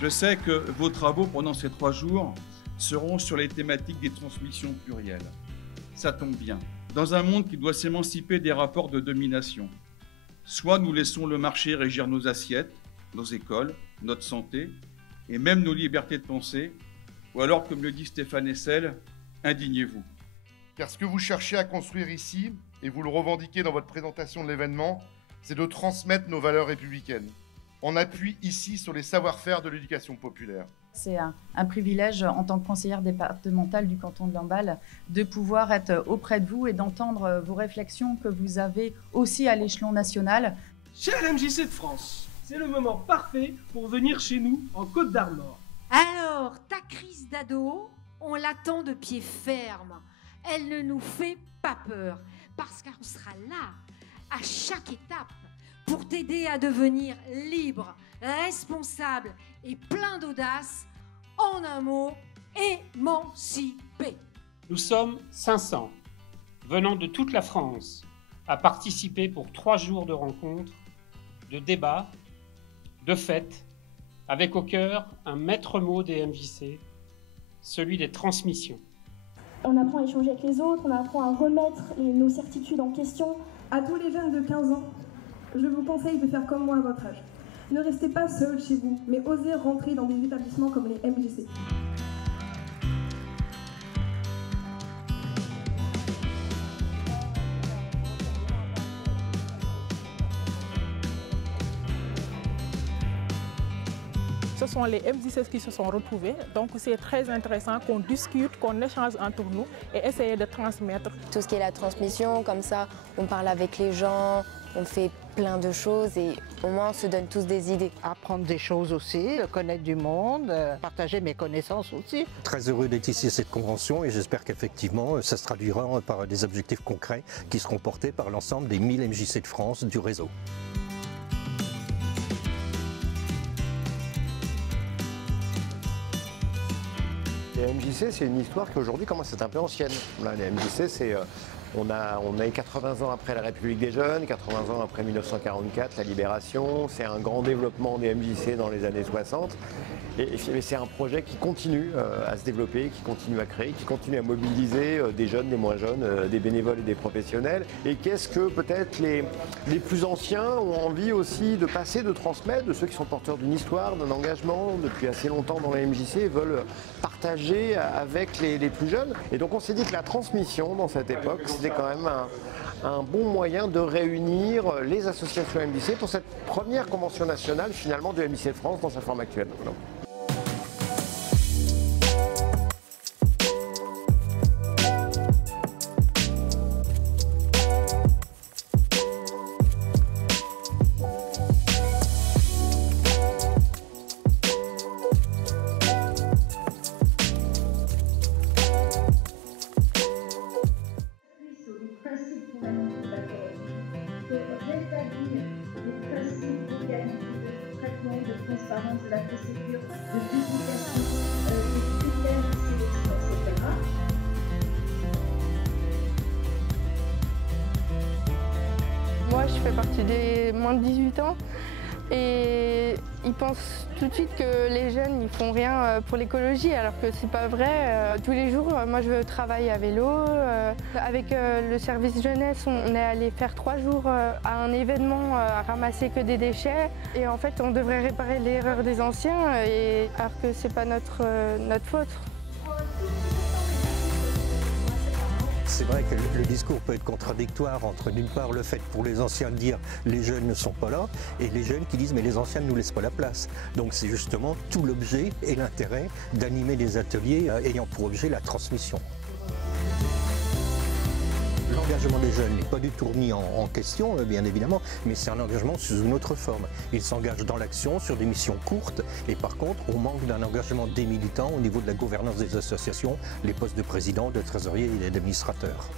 Je sais que vos travaux pendant ces 3 jours seront sur les thématiques des transmissions plurielles. Ça tombe bien. Dans un monde qui doit s'émanciper des rapports de domination, soit nous laissons le marché régir nos assiettes, nos écoles, notre santé et même nos libertés de penser, ou alors, comme le dit Stéphane Hessel, indignez-vous. Car ce que vous cherchez à construire ici, et vous le revendiquez dans votre présentation de l'événement, c'est de transmettre nos valeurs républicaines. On appuie ici sur les savoir-faire de l'éducation populaire. C'est un privilège en tant que conseillère départementale du canton de Lamballe de pouvoir être auprès de vous et d'entendre vos réflexions que vous avez aussi à l'échelon national. Cher MJC de France, c'est le moment parfait pour venir chez nous en Côte d'Armor. Alors, ta crise d'ado, on l'attend de pied ferme. Elle ne nous fait pas peur parce qu'on sera là à chaque étape pour t'aider à devenir libre, responsable et plein d'audace, en un mot, émancipé. Nous sommes 500, venant de toute la France, à participer pour 3 jours de rencontres, de débats, de fêtes, avec au cœur un maître mot des MJC, celui des transmissions. On apprend à échanger avec les autres, on apprend à remettre nos certitudes en question. À tous les jeunes de 15 ans, je vous conseille de faire comme moi à votre âge. Ne restez pas seuls chez vous, mais osez rentrer dans des établissements comme les MJC. Ce sont les MJC qui se sont retrouvés, donc c'est très intéressant qu'on discute, qu'on échange entre nous et essayer de transmettre. Tout ce qui est la transmission, comme ça on parle avec les gens, on fait plein de choses et au moins on se donne tous des idées. Apprendre des choses aussi, connaître du monde, partager mes connaissances aussi. Très heureux d'être ici à cette convention et j'espère qu'effectivement ça se traduira par des objectifs concrets qui seront portés par l'ensemble des 1000 MJC de France du réseau. Les MJC, c'est une histoire qui aujourd'hui commence à être un peu ancienne. Là, les MJC, c'est, on est 80 ans après la République des Jeunes, 80 ans après 1944, la Libération. C'est un grand développement des MJC dans les années 60. Mais c'est un projet qui continue à se développer, qui continue à créer, qui continue à mobiliser des jeunes, des moins jeunes, des bénévoles et des professionnels. Et qu'est-ce que peut-être les plus anciens ont envie aussi de passer, de transmettre, de ceux qui sont porteurs d'une histoire, d'un engagement depuis assez longtemps dans les MJC et veulent partager avec les plus jeunes. Et donc on s'est dit que la transmission dans cette époque, c'était quand même un bon moyen de réunir les associations MJC pour cette première convention nationale finalement de MJC de France dans sa forme actuelle. Voilà. De transparence de la procédure, de publication des critères de sélection, etc. Moi, je fais partie des moins de 18 ans et ils pensent tout de suite que les jeunes ils font rien pour l'écologie alors que c'est pas vrai. Tous les jours, moi je travaille à vélo. Avec le service jeunesse, on est allé faire 3 jours à un événement à ramasser que des déchets et en fait on devrait réparer l'erreur des anciens alors que c'est pas notre faute. C'est vrai que le discours peut être contradictoire entre d'une part le fait pour les anciens de dire les jeunes ne sont pas là et les jeunes qui disent mais les anciens ne nous laissent pas la place. Donc c'est justement tout l'objet et l'intérêt d'animer des ateliers ayant pour objet la transmission. L'engagement des jeunes n'est pas du tout remis en question, bien évidemment, mais c'est un engagement sous une autre forme. Ils s'engagent dans l'action sur des missions courtes et par contre, on manque d'un engagement des militants au niveau de la gouvernance des associations, les postes de président, de trésorier et d'administrateur.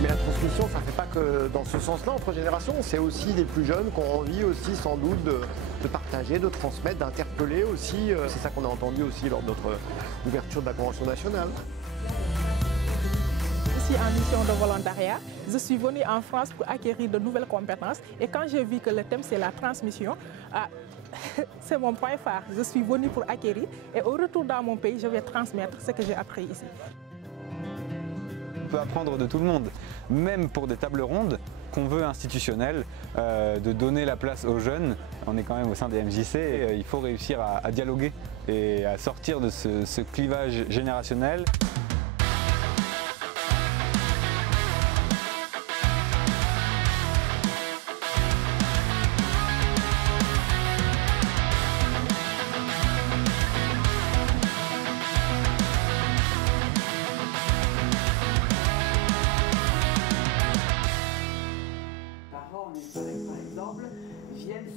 Mais la transmission, ça ne fait pas que dans ce sens-là entre générations, c'est aussi des plus jeunes qui ont envie aussi sans doute de partager, de transmettre, d'interpeller aussi. C'est ça qu'on a entendu aussi lors de notre ouverture de la Convention nationale. en mission de volontariat. Je suis venue en France pour acquérir de nouvelles compétences. Et quand j'ai vu que le thème, c'est la transmission, c'est mon point phare. Je suis venue pour acquérir. Et au retour dans mon pays, je vais transmettre ce que j'ai appris ici. On peut apprendre de tout le monde, même pour des tables rondes qu'on veut institutionnelles, de donner la place aux jeunes. On est quand même au sein des MJC, et il faut réussir à dialoguer et à sortir de ce clivage générationnel.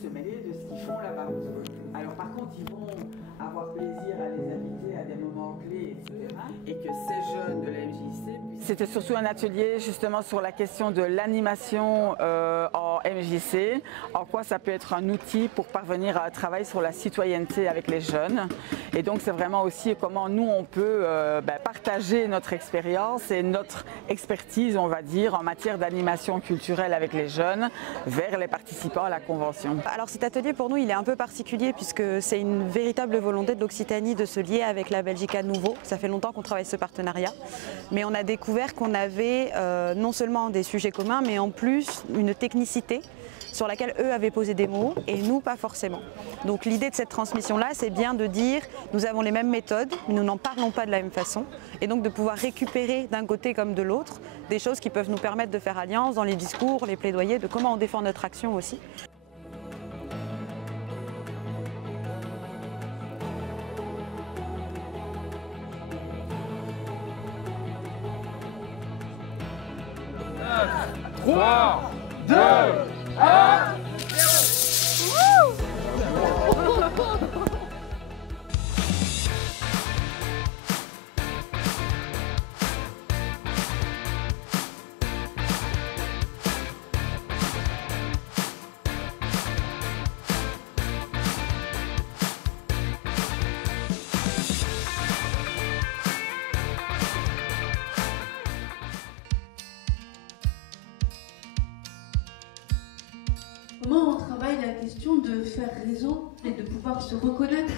Se mêler de ce qu'ils font là-bas. Alors par contre, ils vont avoir plaisir à les inviter à des moments clés, etc. Et que ces jeunes de la MJC... C'était surtout un atelier justement sur la question de l'animation en MJC, en quoi ça peut être un outil pour parvenir à travailler sur la citoyenneté avec les jeunes. Et donc c'est vraiment aussi comment nous on peut partager notre expérience et notre expertise, on va dire, en matière d'animation culturelle avec les jeunes vers les participants à la convention. Alors cet atelier pour nous il est un peu particulier puisque c'est une véritable volonté de l'Occitanie de se lier avec la Belgique à nouveau. Ça fait longtemps qu'on travaille ce partenariat, mais on a découvert qu'on avait non seulement des sujets communs mais en plus une technicité sur laquelle eux avaient posé des mots et nous pas forcément. Donc l'idée de cette transmission-là, c'est bien de dire nous avons les mêmes méthodes, mais nous n'en parlons pas de la même façon et donc de pouvoir récupérer d'un côté comme de l'autre des choses qui peuvent nous permettre de faire alliance dans les discours, les plaidoyers, de comment on défend notre action aussi. 3, 2, 1... Comment on travaille la question de faire réseau et de pouvoir se reconnaître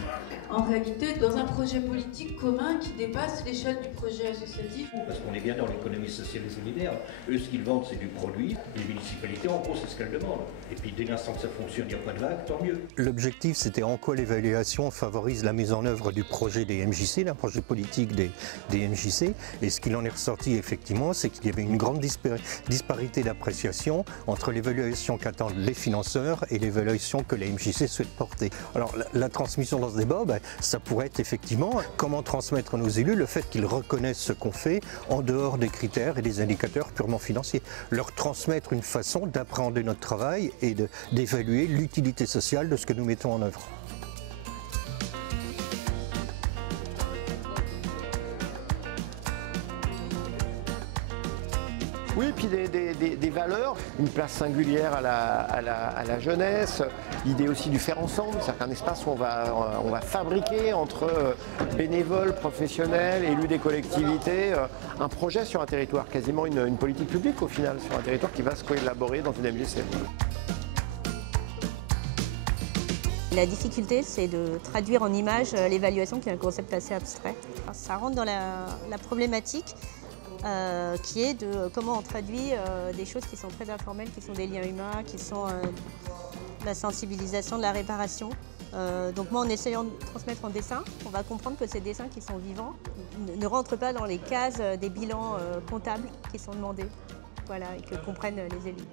en réalité dans un projet politique commun qui dépasse l'échelle du projet associatif. Parce qu'on est bien dans l'économie sociale et solidaire. Eux, ce qu'ils vendent, c'est du produit. Les municipalités, en gros, c'est ce qu'elles demandent. Et puis, dès l'instant que ça fonctionne, il n'y a pas de vague, tant mieux. L'objectif, c'était en quoi l'évaluation favorise la mise en œuvre du projet des MJC, d'un projet politique des MJC. Et ce qu'il en est ressorti, effectivement, c'est qu'il y avait une grande disparité d'appréciation entre l'évaluation qu'attendent les financeurs et l'évaluation que les MJC souhaitent porter. Alors, la transmission dans ce débat, ça pourrait être effectivement comment transmettre à nos élus le fait qu'ils reconnaissent ce qu'on fait en dehors des critères et des indicateurs purement financiers. Leur transmettre une façon d'appréhender notre travail et d'évaluer l'utilité sociale de ce que nous mettons en œuvre. Oui, puis des valeurs, une place singulière à la jeunesse, l'idée aussi du faire ensemble, c'est un espace où on va fabriquer entre bénévoles, professionnels, élus des collectivités, un projet sur un territoire, quasiment une politique publique au final, sur un territoire qui va se coélaborer dans une MJC. La difficulté, c'est de traduire en images l'évaluation, qui est un concept assez abstrait. Ça rentre dans la problématique qui est de comment on traduit des choses qui sont très informelles, qui sont des liens humains, qui sont la sensibilisation, de la réparation. Donc moi, en essayant de transmettre en dessin, on va comprendre que ces dessins qui sont vivants ne rentrent pas dans les cases des bilans comptables qui sont demandés, voilà, et que comprennent les élus.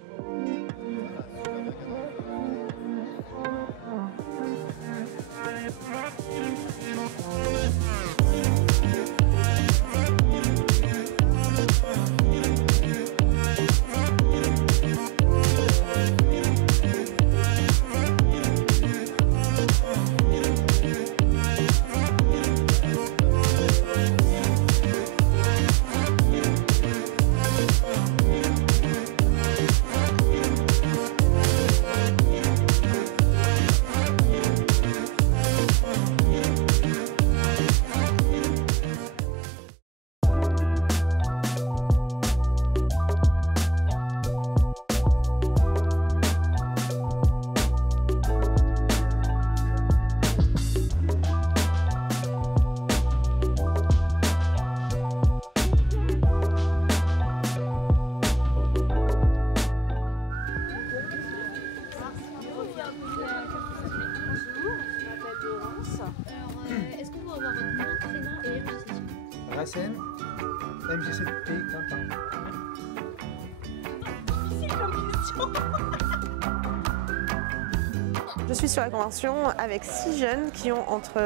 Je suis sur la convention avec 6 jeunes qui ont entre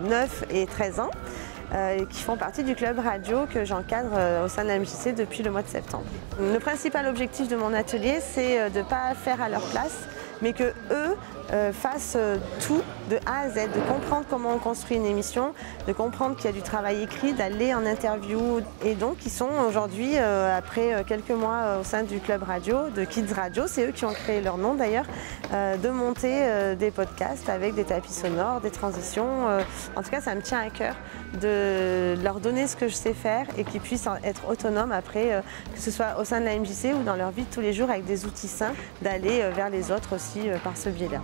9 et 13 ans. Qui font partie du club radio que j'encadre au sein de la MJC depuis le mois de septembre. Le principal objectif de mon atelier, c'est de ne pas faire à leur place, mais que eux fassent tout de A à Z, de comprendre comment on construit une émission, de comprendre qu'il y a du travail écrit, d'aller en interview. Et donc ils sont aujourd'hui, après quelques mois au sein du club radio, de Kids Radio, c'est eux qui ont créé leur nom d'ailleurs, de monter des podcasts avec des tapis sonores, des transitions. En tout cas, ça me tient à cœur de leur donner ce que je sais faire et qu'ils puissent être autonomes après, que ce soit au sein de la MJC ou dans leur vie de tous les jours avec des outils sains, d'aller vers les autres aussi par ce biais-là.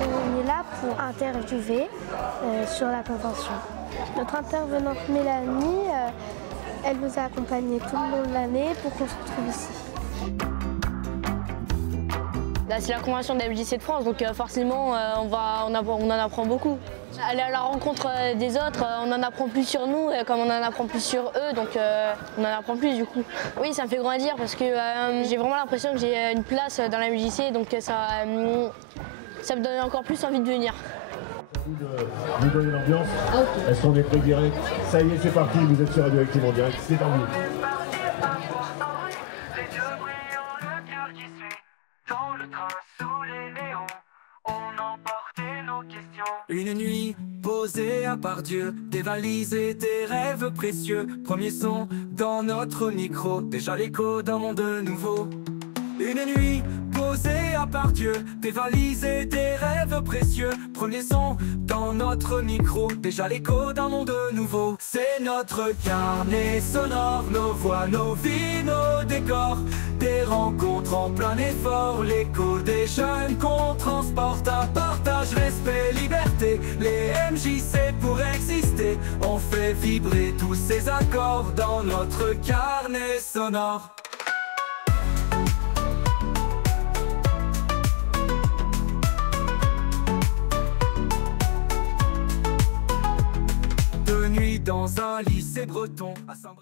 On est là pour interviewer sur la convention. Notre intervenante Mélanie, elle nous a accompagnés tout le long de l'année pour qu'on se retrouve ici. Là, c'est la convention de la MJC de France, donc forcément on en apprend beaucoup. Aller à la rencontre des autres, on en apprend plus sur nous, comme on en apprend plus sur eux, donc on en apprend plus du coup. Oui, ça me fait grandir parce que j'ai vraiment l'impression que j'ai une place dans la MJC, donc ça me donne encore plus envie de venir. Vous donnez l'ambiance. Est-ce qu'on est prêt direct? Ça y est, c'est parti, vous êtes sur Radioactive en direct, c'est parti. Une nuit posée à part Dieu, des valises et des rêves précieux. Premier son dans notre micro, déjà l'écho d'un monde nouveau. Une nuit posée à part Dieu, des valises et des rêves précieux. Premier son dans notre micro, déjà l'écho d'un monde nouveau. C'est notre carnet sonore, nos voix, nos vies, nos décors. Des rencontres en plein effort, l'écho des jeunes qu'on transporte. Un partage, respect, liberté, les MJC pour exister. On fait vibrer tous ces accords dans notre carnet sonore. De nuit dans un lycée breton à Saint-Brieuc.